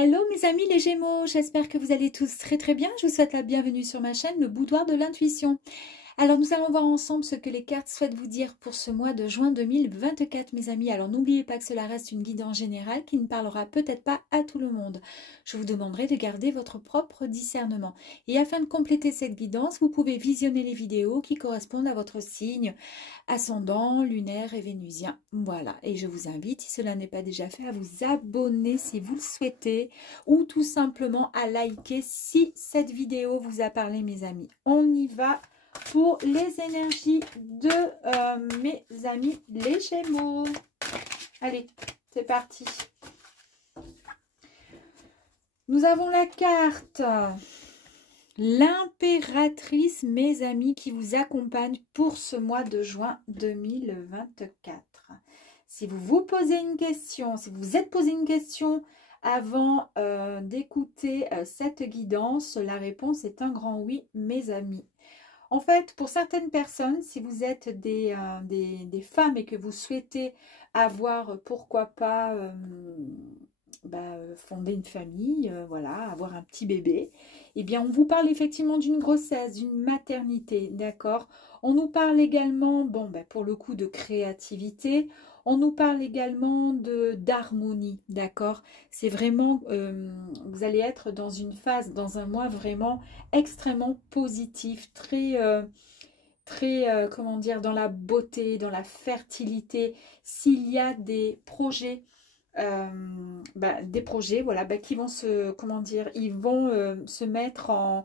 Hello mes amis les Gémeaux, j'espère que vous allez tous très bien. Je vous souhaite la bienvenue sur ma chaîne, le Boudoir de l'intuition. Alors nous allons voir ensemble ce que les cartes souhaitent vous dire pour ce mois de juin 2024 mes amis. Alors n'oubliez pas que cela reste une guidance générale qui ne parlera peut-être pas à tout le monde. Je vous demanderai de garder votre propre discernement. Et afin de compléter cette guidance, vous pouvez visionner les vidéos qui correspondent à votre signe, ascendant, lunaire et vénusien. Voilà, et je vous invite, si cela n'est pas déjà fait, à vous abonner si vous le souhaitez ou tout simplement à liker si cette vidéo vous a parlé mes amis. On y va pour les énergies de mes amis les Gémeaux. Allez, c'est parti. Nous avons la carte l'impératrice, mes amis, qui vous accompagne pour ce mois de juin 2024. Si vous vous posez une question, si vous vous êtes posé une question avant d'écouter cette guidance, la réponse est un grand oui, mes amis. En fait, pour certaines personnes, si vous êtes des femmes et que vous souhaitez avoir, pourquoi pas, fonder une famille, voilà, avoir un petit bébé, eh bien, on vous parle effectivement d'une grossesse, d'une maternité, d'accord? On nous parle également, pour le coup, de créativité. On nous parle également d'harmonie, d'accord? C'est vraiment, vous allez être dans une phase, dans un mois vraiment extrêmement positif, très, comment dire, dans la beauté, dans la fertilité. S'il y a des projets, voilà, qui vont se, comment dire, ils vont se mettre en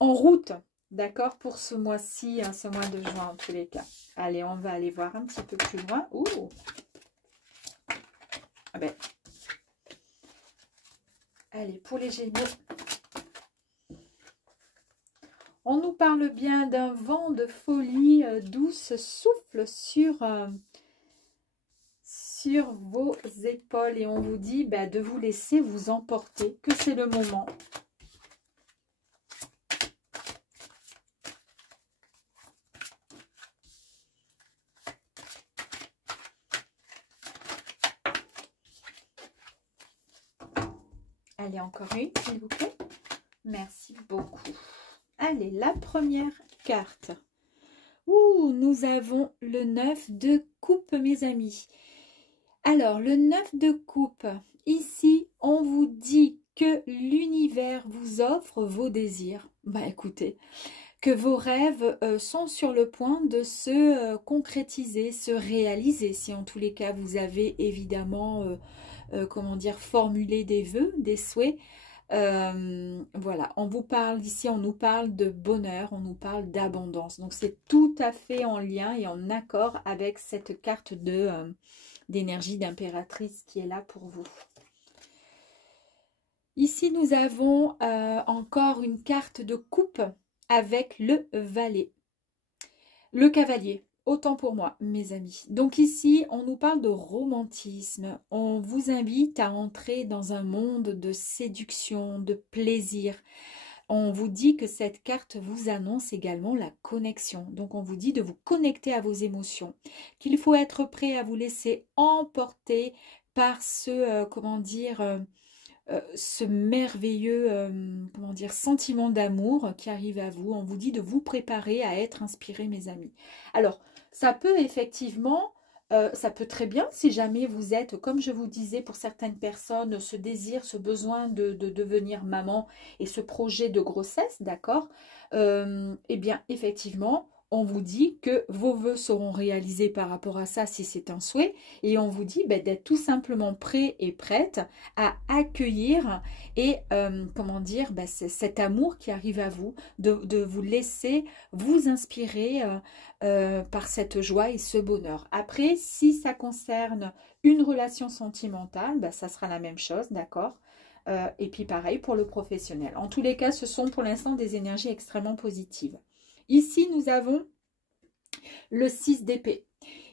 route, d'accord, pour ce mois-ci, hein, ce mois de juin en tous les cas. Allez, on va aller voir un petit peu plus loin. Ouh. Allez, pour les Gémeaux, on nous parle bien d'un vent de folie douce souffle sur vos épaules et on vous dit de vous laisser vous emporter, que c'est le moment. Allez, encore une, s'il vous plaît. Merci beaucoup. Allez, la première carte. Ouh, nous avons le 9 de coupe, mes amis. Alors, le 9 de coupe, ici, on vous dit que l'univers vous offre vos désirs. Écoutez, que vos rêves sont sur le point de se concrétiser, se réaliser. Si en tous les cas, vous avez évidemment, comment dire, formulé des vœux, des souhaits. Voilà, on vous parle ici, on nous parle de bonheur, on nous parle d'abondance. Donc, c'est tout à fait en lien et en accord avec cette carte d'énergie d'impératrice qui est là pour vous. Ici, nous avons encore une carte de coupe avec le valet. Le cavalier, autant pour moi, mes amis. Donc ici, on nous parle de romantisme. On vous invite à entrer dans un monde de séduction, de plaisir. On vous dit que cette carte vous annonce également la connexion. Donc, on vous dit de vous connecter à vos émotions, qu'il faut être prêt à vous laisser emporter par ce, comment dire, ce merveilleux, comment dire, sentiment d'amour qui arrive à vous. On vous dit de vous préparer à être inspiré, mes amis. Alors, ça peut effectivement... ça peut très bien, si jamais vous êtes, comme je vous disais, pour certaines personnes, ce désir, ce besoin de devenir maman et ce projet de grossesse, d'accord, eh bien, effectivement, on vous dit que vos vœux seront réalisés par rapport à ça, si c'est un souhait, et on vous dit d'être tout simplement prêt et prête à accueillir et, comment dire, cet amour qui arrive à vous, de vous laisser vous inspirer par cette joie et ce bonheur. Après, si ça concerne une relation sentimentale, ça sera la même chose, d'accord? Et puis pareil pour le professionnel. En tous les cas, ce sont pour l'instant des énergies extrêmement positives. Ici, nous avons le 6 d'épée.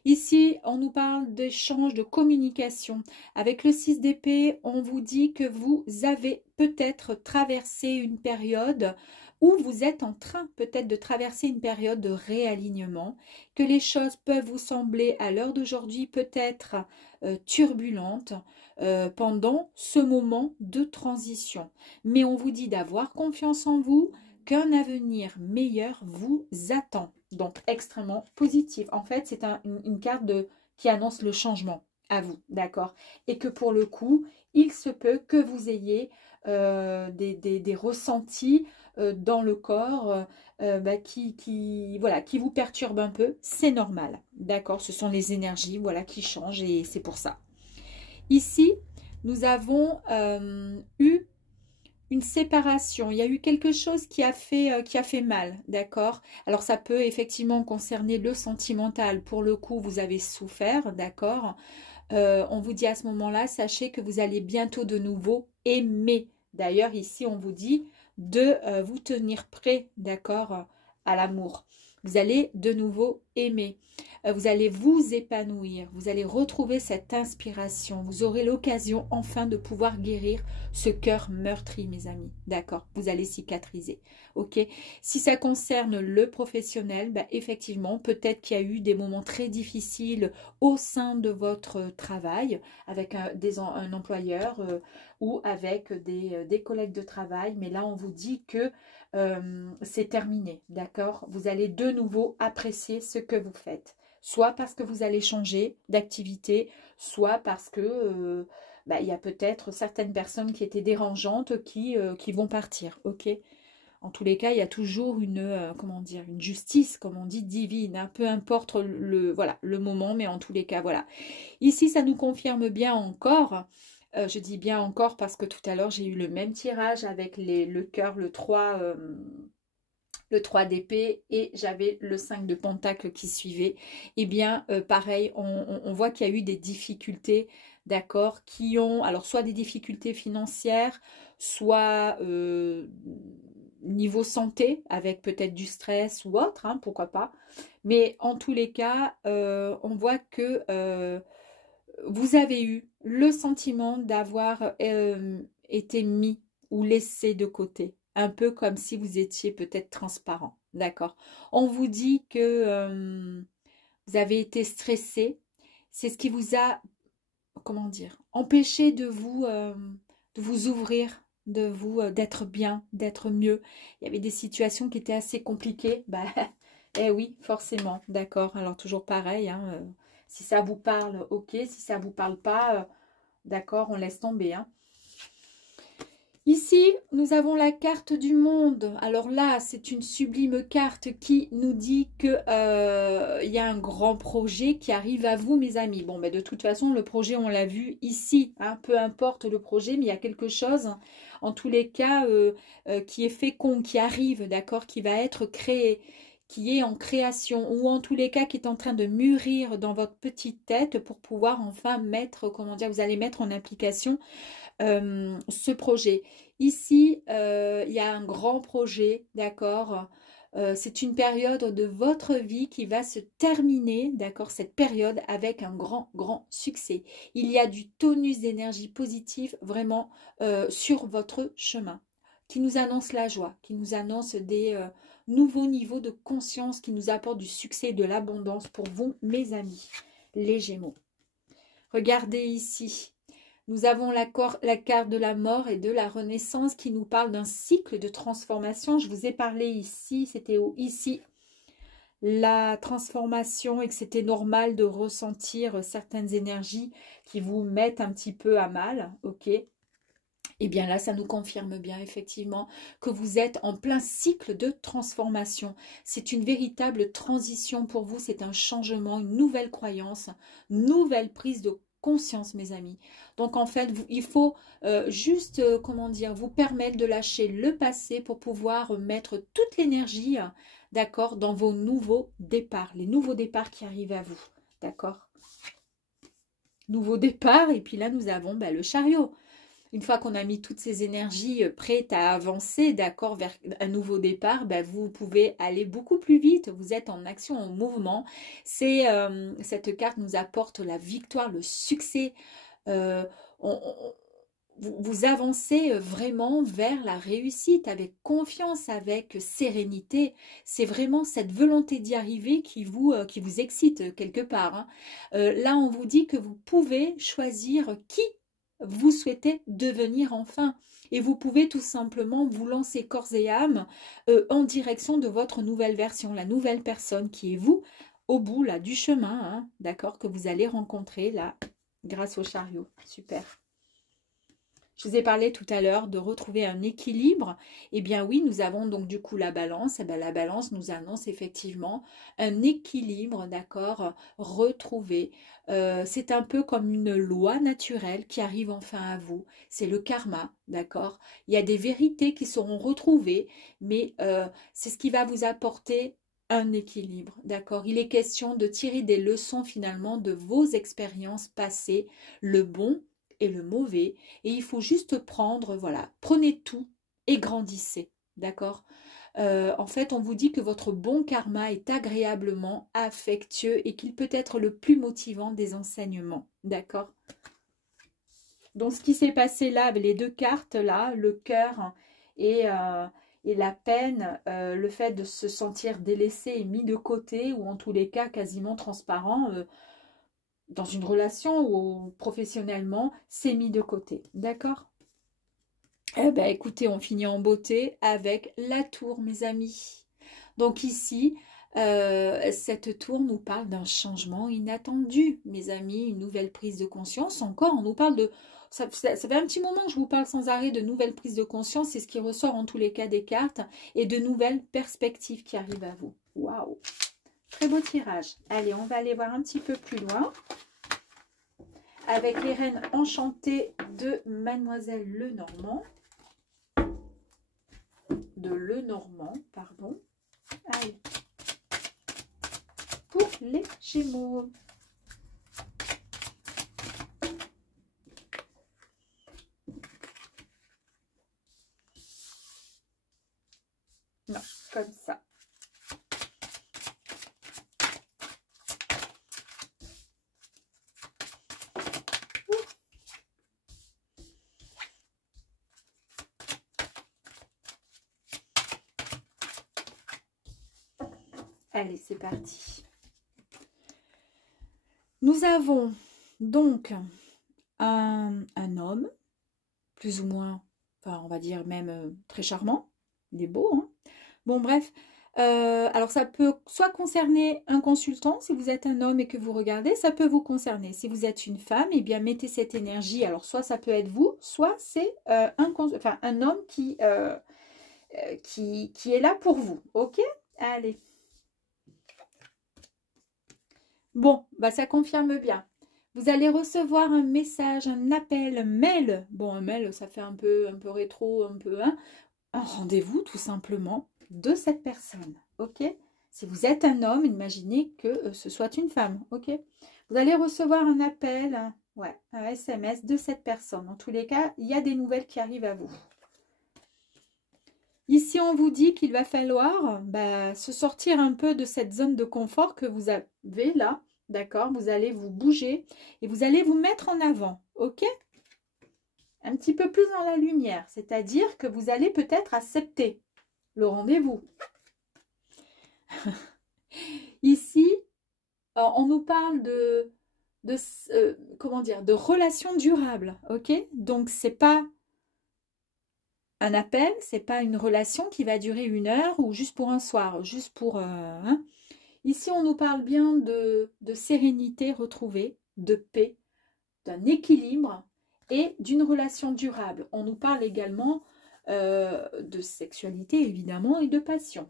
Ici, on nous parle d'échange, de communication. Avec le 6 d'épée, on vous dit que vous avez peut-être traversé une période ou vous êtes en train peut-être de traverser une période de réalignement, que les choses peuvent vous sembler à l'heure d'aujourd'hui peut-être turbulentes pendant ce moment de transition. Mais on vous dit d'avoir confiance en vous, qu'un avenir meilleur vous attend. Donc extrêmement positif. En fait, c'est une carte qui annonce le changement à vous, d'accord? Et que pour le coup, il se peut que vous ayez des ressentis dans le corps voilà, qui vous perturbent un peu. C'est normal, d'accord? Ce sont les énergies, voilà, qui changent et c'est pour ça. Ici, nous avons eu une séparation, il y a eu quelque chose qui a fait mal, d'accord? Alors ça peut effectivement concerner le sentimental, pour le coup vous avez souffert, d'accord? On vous dit à ce moment-là, sachez que vous allez bientôt de nouveau aimer. D'ailleurs ici on vous dit de vous tenir prêt, d'accord, à l'amour. Vous allez de nouveau aimer. Vous allez vous épanouir, vous allez retrouver cette inspiration, vous aurez l'occasion enfin de pouvoir guérir ce cœur meurtri, mes amis, d'accord? Vous allez cicatriser, ok? Si ça concerne le professionnel, bah, effectivement, peut-être qu'il y a eu des moments très difficiles au sein de votre travail, avec un employeur ou avec des collègues de travail, mais là, on vous dit que c'est terminé, d'accord? Vous allez de nouveau apprécier ce que vous faites. Soit parce que vous allez changer d'activité, soit parce que il y a peut-être certaines personnes qui étaient dérangeantes qui vont partir, ok? En tous les cas, il y a toujours comment dire, une justice, comme on dit, divine, hein, peu importe voilà, le moment, mais en tous les cas, voilà. Ici, ça nous confirme bien encore, je dis bien encore parce que tout à l'heure, j'ai eu le même tirage avec le cœur, le 3 d'épée et j'avais le 5 de pentacle qui suivait. Eh bien, pareil, on voit qu'il y a eu des difficultés, d'accord, qui ont, alors soit des difficultés financières, soit niveau santé, avec peut-être du stress ou autre, hein, pourquoi pas. Mais en tous les cas, on voit que vous avez eu le sentiment d'avoir été mis ou laissé de côté. Un peu comme si vous étiez peut-être transparent. D'accord? On vous dit que vous avez été stressé. C'est ce qui vous a, comment dire, empêché de vous ouvrir, d'être bien, d'être mieux. Il y avait des situations qui étaient assez compliquées. Bah, eh oui, forcément. D'accord. Alors toujours pareil, hein, si ça vous parle, ok. Si ça ne vous parle pas, d'accord, on laisse tomber. Hein. Ici, nous avons la carte du monde. Alors là, c'est une sublime carte qui nous dit qu'il y a un grand projet qui arrive à vous, mes amis. Bon, de toute façon, le projet, on l'a vu ici. Hein, peu importe le projet, mais il y a quelque chose, en tous les cas, qui est fécond, qui arrive, d'accord, qui va être créé, qui est en création, ou en tous les cas, qui est en train de mûrir dans votre petite tête pour pouvoir enfin mettre, comment dire, vous allez mettre en application ce projet. Ici, il y a un grand projet, d'accord? C'est une période de votre vie qui va se terminer, d'accord? Cette période avec un grand, grand succès. Il y a du tonus d'énergie positive vraiment sur votre chemin, qui nous annonce la joie, qui nous annonce des nouveaux niveaux de conscience, qui nous apporte du succès et de l'abondance pour vous, mes amis, les Gémeaux. Regardez ici. Nous avons la carte de la mort et de la renaissance qui nous parle d'un cycle de transformation. Je vous ai parlé ici, c'était ici la transformation et que c'était normal de ressentir certaines énergies qui vous mettent un petit peu à mal, ok? Et bien là, ça nous confirme bien effectivement que vous êtes en plein cycle de transformation. C'est une véritable transition pour vous, c'est un changement, une nouvelle croyance, nouvelle prise de conscience, mes amis. Donc en fait, il faut juste, comment dire, vous permettre de lâcher le passé pour pouvoir mettre toute l'énergie, d'accord, dans vos nouveaux départs, les nouveaux départs qui arrivent à vous, d'accord? Nouveau départ, et puis là, nous avons le chariot. Une fois qu'on a mis toutes ces énergies prêtes à avancer, d'accord, vers un nouveau départ, vous pouvez aller beaucoup plus vite. Vous êtes en action, en mouvement. Cette carte nous apporte la victoire, le succès. vous avancez vraiment vers la réussite avec confiance, avec sérénité. C'est vraiment cette volonté d'y arriver qui vous excite quelque part, hein. Là, on vous dit que vous pouvez choisir qui vous souhaitez devenir enfin. Et vous pouvez tout simplement vous lancer corps et âme en direction de votre nouvelle version, la nouvelle personne qui est vous, au bout là, du chemin, hein, d'accord, que vous allez rencontrer là, grâce au chariot. Super. Je vous ai parlé tout à l'heure de retrouver un équilibre. Eh bien oui, nous avons donc du coup la balance. Eh bien, la balance nous annonce effectivement un équilibre, d'accord, retrouvé. C'est un peu comme une loi naturelle qui arrive enfin à vous. C'est le karma, d'accord. Il y a des vérités qui seront retrouvées, mais c'est ce qui va vous apporter un équilibre, d'accord. Il est question de tirer des leçons finalement de vos expériences passées, le bon et le mauvais, et il faut juste prendre, voilà, prenez tout et grandissez, d'accord. En fait, on vous dit que votre bon karma est agréablement affectueux et qu'il peut être le plus motivant des enseignements, d'accord. Donc, ce qui s'est passé là, avec les deux cartes, là, le cœur et la peine, le fait de se sentir délaissé et mis de côté, ou en tous les cas quasiment transparent, dans une relation ou professionnellement, c'est mis de côté. D'accord? Eh bien, écoutez, on finit en beauté avec la tour, mes amis. Donc ici, cette tour nous parle d'un changement inattendu, mes amis, une nouvelle prise de conscience. Encore, on nous parle de... Ça fait un petit moment que je vous parle sans arrêt de nouvelles prises de conscience. C'est ce qui ressort en tous les cas des cartes. Et de nouvelles perspectives qui arrivent à vous. Waouh! Très beau tirage. Allez, on va aller voir un petit peu plus loin. Avec les reines enchantées de Mademoiselle Lenormand. De Lenormand, pardon. Allez. Pour les Gémeaux. Non, comme ça. Allez, c'est parti. Nous avons donc un homme, plus ou moins, enfin on va dire même très charmant. Il est beau, hein. Bon, bref. Alors ça peut soit concerner un consultant, si vous êtes un homme et que vous regardez, ça peut vous concerner. Si vous êtes une femme, eh bien mettez cette énergie. Alors soit ça peut être vous, soit c'est un homme qui est là pour vous. Ok? Allez. Bon, bah ça confirme bien. Vous allez recevoir un message, un appel, un mail. Bon, un mail, ça fait un peu rétro, un peu, hein. Un rendez-vous, tout simplement, de cette personne. Ok? Si vous êtes un homme, imaginez que ce soit une femme. Ok? Vous allez recevoir un appel, ouais, un SMS de cette personne. En tous les cas, il y a des nouvelles qui arrivent à vous. Ici, on vous dit qu'il va falloir se sortir un peu de cette zone de confort que vous avez là. D'accord? Vous allez vous bouger et vous allez vous mettre en avant. Ok? Un petit peu plus dans la lumière. C'est-à-dire que vous allez peut-être accepter le rendez-vous. Ici, on nous parle comment dire, de relations durables. Ok? Donc, c'est pas un appel, c'est pas une relation qui va durer 1 heure ou juste pour un soir, juste pour... hein. Ici, on nous parle bien de sérénité retrouvée, de paix, d'un équilibre et d'une relation durable. On nous parle également de sexualité, évidemment, et de passion.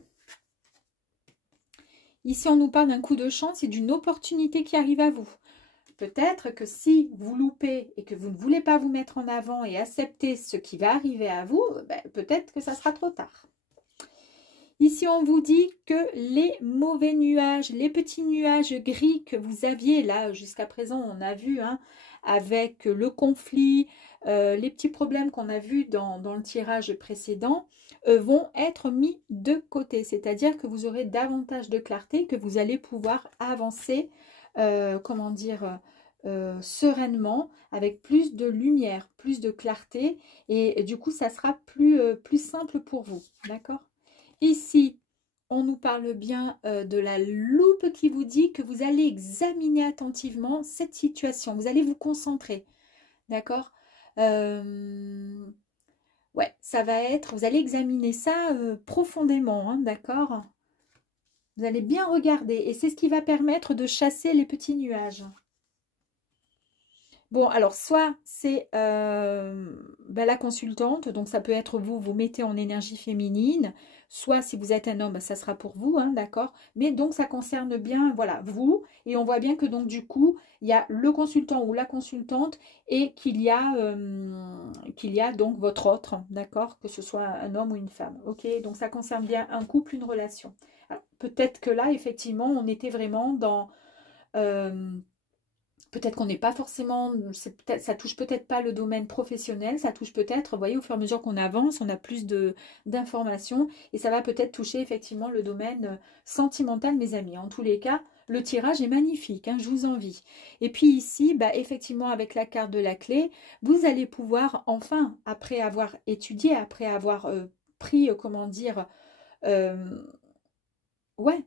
Ici, on nous parle d'un coup de chance et d'une opportunité qui arrive à vous. Peut-être que si vous loupez et que vous ne voulez pas vous mettre en avant et accepter ce qui va arriver à vous, peut-être que ça sera trop tard. Ici, on vous dit que les mauvais nuages, les petits nuages gris que vous aviez là, jusqu'à présent, on a vu, hein, avec le conflit, les petits problèmes qu'on a vus dans le tirage précédent, vont être mis de côté. C'est-à-dire que vous aurez davantage de clarté, que vous allez pouvoir avancer, comment dire, sereinement, avec plus de lumière, plus de clarté, et du coup, ça sera plus simple pour vous, d'accord? Ici, on nous parle bien de la loupe qui vous dit que vous allez examiner attentivement cette situation, vous allez vous concentrer, d'accord? Ouais, ça va être, vous allez examiner ça profondément, hein, d'accord? Vous allez bien regarder, et c'est ce qui va permettre de chasser les petits nuages. Bon, alors, soit c'est la consultante, donc ça peut être vous, vous mettez en énergie féminine, soit si vous êtes un homme, ça sera pour vous, hein, d'accord? Mais donc, ça concerne bien, voilà, vous, et on voit bien que donc, du coup, il y a le consultant ou la consultante, et qu'il y a donc votre autre, d'accord? Que ce soit un homme ou une femme, ok? Donc, ça concerne bien un couple, une relation. Peut-être que là, effectivement, on était vraiment dans... peut-être qu'on n'est pas forcément, ça touche peut-être pas le domaine professionnel, ça touche peut-être, vous voyez, au fur et à mesure qu'on avance, on a plus d'informations et ça va peut-être toucher effectivement le domaine sentimental, mes amis. En tous les cas, le tirage est magnifique, hein, je vous envie. Et puis ici, effectivement, avec la carte de la clé, vous allez pouvoir enfin, après avoir étudié, après avoir pris, comment dire, euh, ouais,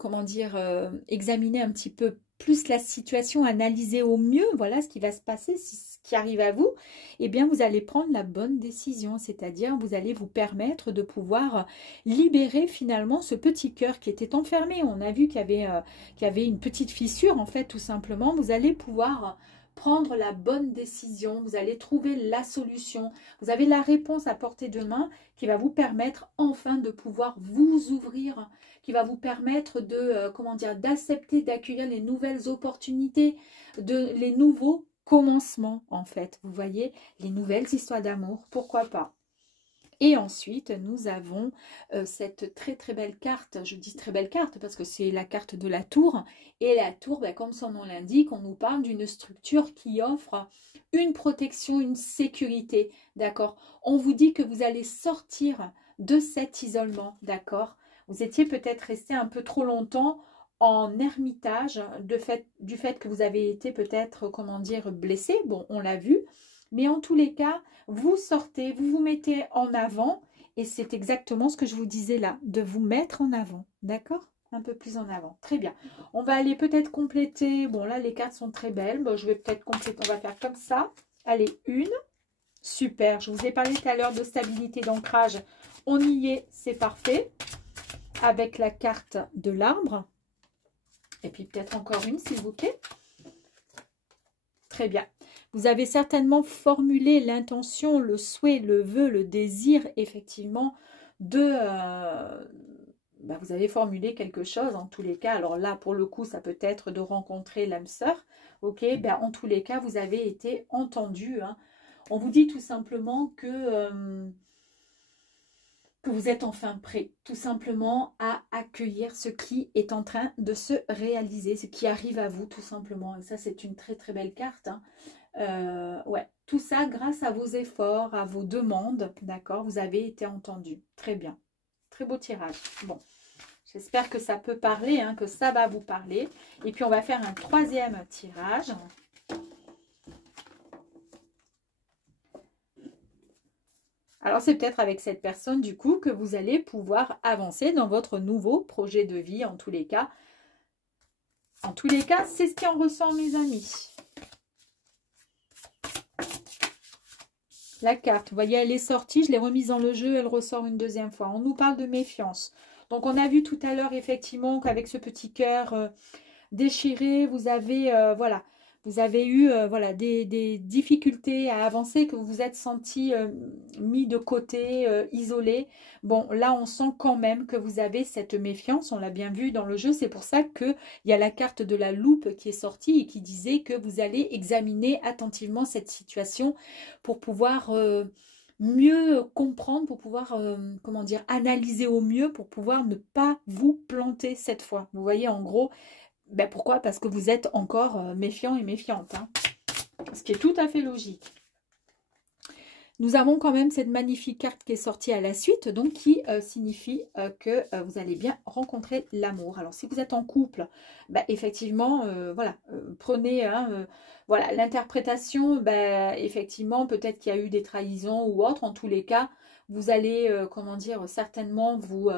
comment dire, examiner un petit peu plus la situation, analyser au mieux, voilà ce qui va se passer, ce qui arrive à vous, eh bien vous allez prendre la bonne décision, c'est-à-dire vous allez vous permettre de pouvoir libérer finalement ce petit cœur qui était enfermé. On a vu qu'il y avait une petite fissure en fait, tout simplement. Vous allez pouvoir prendre la bonne décision, vous allez trouver la solution, vous avez la réponse à portée de main qui va vous permettre enfin de pouvoir vous ouvrir, qui va vous permettre de, comment dire, d'accepter, d'accueillir les nouvelles opportunités, les nouveaux commencements, en fait. Vous voyez, les nouvelles histoires d'amour, pourquoi pas. Et ensuite, nous avons cette très très belle carte. Je dis très belle carte parce que c'est la carte de la tour. Et la tour, comme son nom l'indique, on nous parle d'une structure qui offre une protection, une sécurité. D'accord? On vous dit que vous allez sortir de cet isolement. D'accord? Vous étiez peut-être resté un peu trop longtemps en ermitage du fait que vous avez été peut-être, comment dire, blessé. Bon, on l'a vu. Mais en tous les cas, vous sortez, vous vous mettez en avant. Et c'est exactement ce que je vous disais là, de vous mettre en avant. D'accord? Un peu plus en avant. Très bien. On va aller peut-être compléter. Bon, là, les cartes sont très belles. Bon, je vais peut-être compléter. On va faire comme ça. Allez, une. Super. Je vous ai parlé tout à l'heure de stabilité d'ancrage. On y est. C'est parfait. Avec la carte de l'arbre. Et puis peut-être encore une, s'il vous plaît. Très bien. Vous avez certainement formulé l'intention, le souhait, le vœu, le désir, effectivement, vous avez formulé quelque chose, en tous les cas. Alors là, pour le coup, ça peut être de rencontrer l'âme sœur. Ok, en tous les cas, vous avez été entendu. Hein. On vous dit tout simplement que vous êtes enfin prêt, tout simplement, à accueillir ce qui est en train de se réaliser, ce qui arrive à vous, tout simplement. Et ça, c'est une très, très belle carte. Hein. Ouais, tout ça grâce à vos efforts, à vos demandes, d'accord, vous avez été entendu. Très bien. Très beau tirage. Bon, j'espère que ça peut parler, hein, que ça va vous parler. Et puis, on va faire un troisième tirage. Alors, c'est peut-être avec cette personne, du coup, que vous allez pouvoir avancer dans votre nouveau projet de vie, en tous les cas. En tous les cas, c'est ce qui en ressort, mes amis. La carte, vous voyez, elle est sortie, je l'ai remise dans le jeu, elle ressort une deuxième fois. On nous parle de méfiance. Donc, on a vu tout à l'heure, effectivement, qu'avec ce petit cœur déchiré, vous avez, voilà, vous avez eu voilà, des difficultés à avancer, que vous vous êtes senti mis de côté, isolé. Bon, là, on sent quand même que vous avez cette méfiance, on l'a bien vu dans le jeu. C'est pour ça qu'il y a la carte de la loupe qui est sortie et qui disait que vous allez examiner attentivement cette situation pour pouvoir mieux comprendre, pour pouvoir, comment dire, analyser au mieux, pour pouvoir ne pas vous planter cette fois. Vous voyez, en gros, pourquoi? Parce que vous êtes encore méfiant et méfiante. Hein. Ce qui est tout à fait logique. nous avons quand même cette magnifique carte qui est sortie à la suite, donc qui signifie que vous allez bien rencontrer l'amour. Alors, si vous êtes en couple, bah, effectivement, voilà, prenez voilà, l'interprétation, bah, effectivement, peut-être qu'il y a eu des trahisons ou autre. En tous les cas, vous allez, comment dire, certainement vous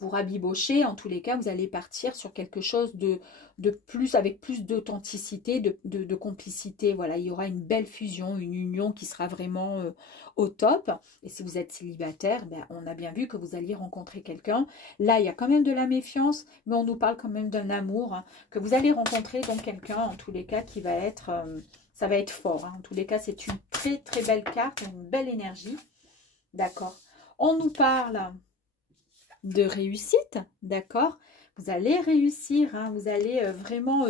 rabibocher. En tous les cas, vous allez partir sur quelque chose de plus, avec plus d'authenticité, de complicité. Voilà, il y aura une belle fusion, une union qui sera vraiment au top. Et si vous êtes célibataire, ben, on a bien vu que vous alliez rencontrer quelqu'un. Là, il y a quand même de la méfiance, mais on nous parle quand même d'un amour, hein, que vous allez rencontrer donc quelqu'un, en tous les cas, qui va être, ça va être fort. Hein. En tous les cas, c'est une très très belle carte, une belle énergie. D'accord. On nous parle de réussite, d'accord. Vous allez réussir, hein, vous allez vraiment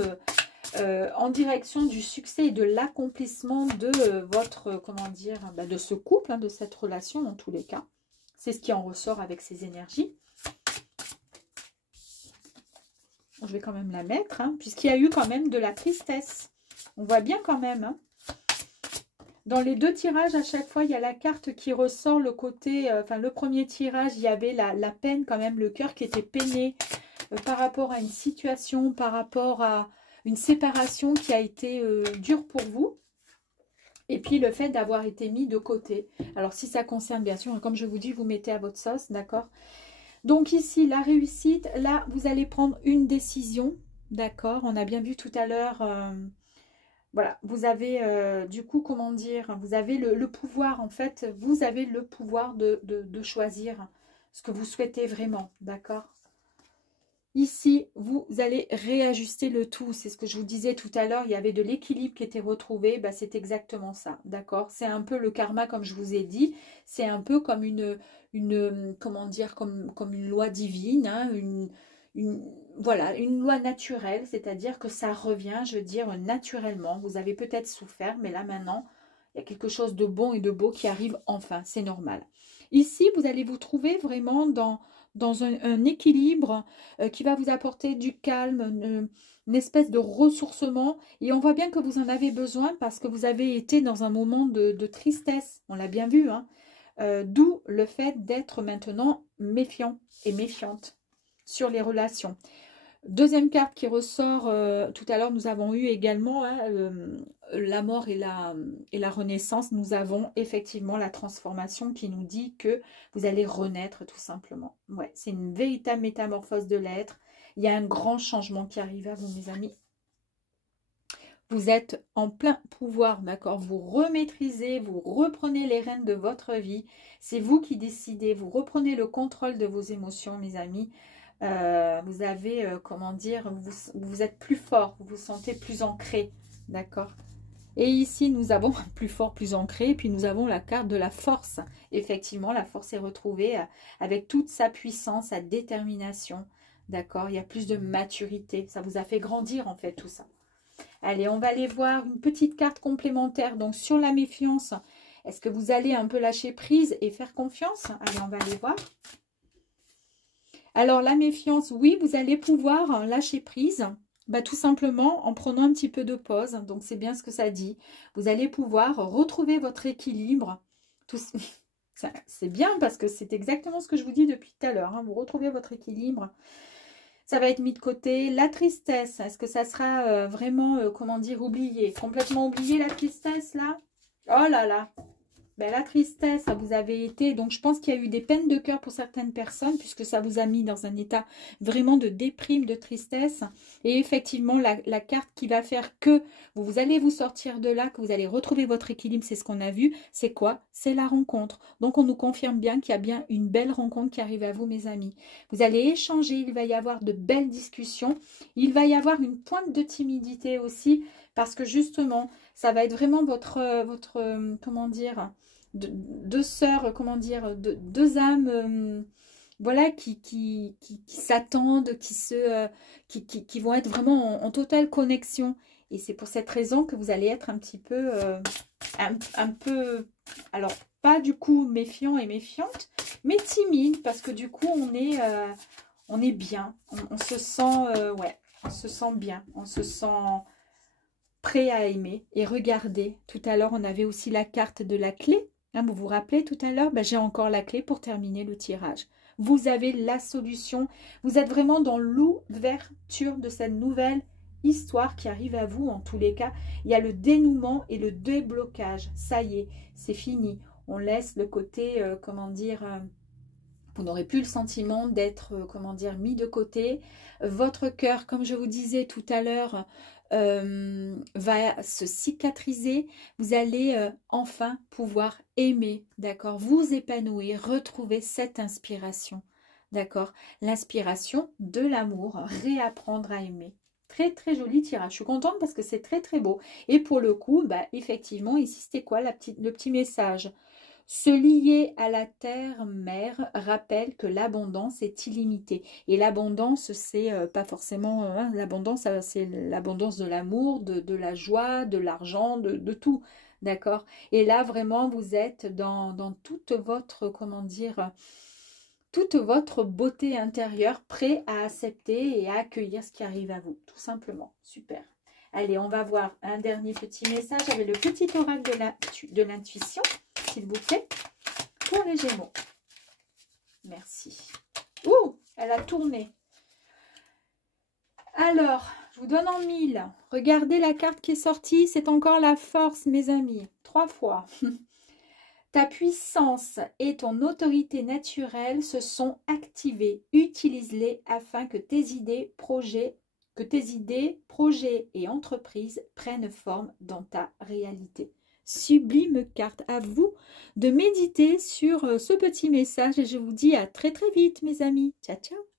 en direction du succès et de l'accomplissement de votre, comment dire, bah, de ce couple, hein, de cette relation en tous les cas. C'est ce qui en ressort avec ces énergies. Je vais quand même la mettre, hein, puisqu'il y a eu quand même de la tristesse. On voit bien quand même. Hein. Dans les deux tirages, à chaque fois, il y a la carte qui ressort le côté... enfin, le premier tirage, il y avait la peine quand même, le cœur qui était peiné par rapport à une situation, par rapport à une séparation qui a été dure pour vous. Et puis, le fait d'avoir été mis de côté. Alors, si ça concerne, bien sûr, comme je vous dis, vous mettez à votre sauce, d'accord? Donc, ici, la réussite. Là, vous allez prendre une décision, d'accord? On a bien vu tout à l'heure... voilà, vous avez du coup, comment dire, vous avez le pouvoir, en fait, vous avez le pouvoir de choisir ce que vous souhaitez vraiment, d'accord? Ici, vous allez réajuster le tout, c'est ce que je vous disais tout à l'heure, il y avait de l'équilibre qui était retrouvé, bah, c'est exactement ça, d'accord? C'est un peu le karma, comme je vous ai dit, c'est un peu comme comment dire, comme une loi divine, hein, voilà, une loi naturelle, c'est-à-dire que ça revient, je veux dire, naturellement. Vous avez peut-être souffert, mais là maintenant, il y a quelque chose de bon et de beau qui arrive enfin, c'est normal. Ici, vous allez vous trouver vraiment dans un équilibre qui va vous apporter du calme, une espèce de ressourcement. Et on voit bien que vous en avez besoin parce que vous avez été dans un moment de tristesse. On l'a bien vu, hein. D'où le fait d'être maintenant méfiant et méfiante sur les relations. Deuxième carte qui ressort, tout à l'heure nous avons eu également hein, la mort et la renaissance. Nous avons effectivement la transformation qui nous dit que vous allez renaître tout simplement. Ouais, c'est une véritable métamorphose de l'être. Il y a un grand changement qui arrive à vous mes amis. Vous êtes en plein pouvoir, d'accord? Vous remaîtrisez, vous reprenez les rênes de votre vie. C'est vous qui décidez, vous reprenez le contrôle de vos émotions mes amis. Vous avez, comment dire, vous êtes plus fort, vous vous sentez plus ancré, d'accord? Et ici, nous avons plus fort, plus ancré, et puis nous avons la carte de la force. Effectivement, la force est retrouvée avec toute sa puissance, sa détermination, d'accord? Il y a plus de maturité, ça vous a fait grandir en fait tout ça. Allez, on va aller voir une petite carte complémentaire, donc sur la méfiance. Est-ce que vous allez un peu lâcher prise et faire confiance? Allez, on va aller voir. Alors, la méfiance, oui, vous allez pouvoir lâcher prise, bah, tout simplement en prenant un petit peu de pause. Donc, c'est bien ce que ça dit. Vous allez pouvoir retrouver votre équilibre. C'est bien parce que c'est exactement ce que je vous dis depuis tout à l'heure. Hein. Vous retrouvez votre équilibre. Ça va être mis de côté. La tristesse, est-ce que ça sera vraiment, comment dire, oublié? Complètement oublié la tristesse, là? Oh là là! Ben, la tristesse, ça vous avez été... Donc, je pense qu'il y a eu des peines de cœur pour certaines personnes, puisque ça vous a mis dans un état vraiment de déprime, de tristesse. Et effectivement, la carte qui va faire que vous allez vous sortir de là, que vous allez retrouver votre équilibre, c'est ce qu'on a vu. C'est quoi? C'est la rencontre. Donc, on nous confirme bien qu'il y a bien une belle rencontre qui arrive à vous, mes amis. Vous allez échanger, il va y avoir de belles discussions. Il va y avoir une pointe de timidité aussi, parce que justement, ça va être vraiment votre comment dire... deux sœurs, comment dire, deux âmes, voilà, qui s'attendent, qui vont être vraiment en totale connexion. Et c'est pour cette raison que vous allez être un petit peu, un peu, alors pas du coup méfiant et méfiante, mais timide, parce que du coup on est bien, on se sent, ouais, on se sent bien, on se sent prêt à aimer. Et regardez, tout à l'heure on avait aussi la carte de la clé. Hein, vous vous rappelez tout à l'heure, ben, j'ai encore la clé pour terminer le tirage. Vous avez la solution. Vous êtes vraiment dans l'ouverture de cette nouvelle histoire qui arrive à vous. En tous les cas, il y a le dénouement et le déblocage. Ça y est, c'est fini. On laisse le côté, comment dire, vous n'aurez plus le sentiment d'être, comment dire, mis de côté. Votre cœur, comme je vous disais tout à l'heure, va se cicatriser. Vous allez enfin pouvoir aimer, d'accord? Vous épanouir, retrouver cette inspiration, d'accord? L'inspiration de l'amour, réapprendre à aimer. Très très joli tirage. Je suis contente parce que c'est très très beau. Et pour le coup, bah, effectivement, ici c'était quoi le petit message? Se lier à la terre-mère rappelle que l'abondance est illimitée. Et l'abondance, c'est pas forcément... hein, l'abondance, c'est l'abondance de l'amour, de la joie, de l'argent, de tout. D'accord? Et là, vraiment, vous êtes dans toute votre, comment dire, toute votre beauté intérieure, prêt à accepter et à accueillir ce qui arrive à vous. Tout simplement. Super. Allez, on va voir un dernier petit message avec le petit oracle de l'intuition, s'il vous plaît, pour les Gémeaux. Merci. Ouh, elle a tourné. Alors, je vous donne en 1000. Regardez la carte qui est sortie, c'est encore la force, mes amis. 3 fois. Ta puissance et ton autorité naturelle se sont activées. Utilise-les afin que tes idées, projets et entreprises prennent forme dans ta réalité. Sublime carte. À vous de méditer sur ce petit message et je vous dis à très très vite, mes amis. Ciao, ciao.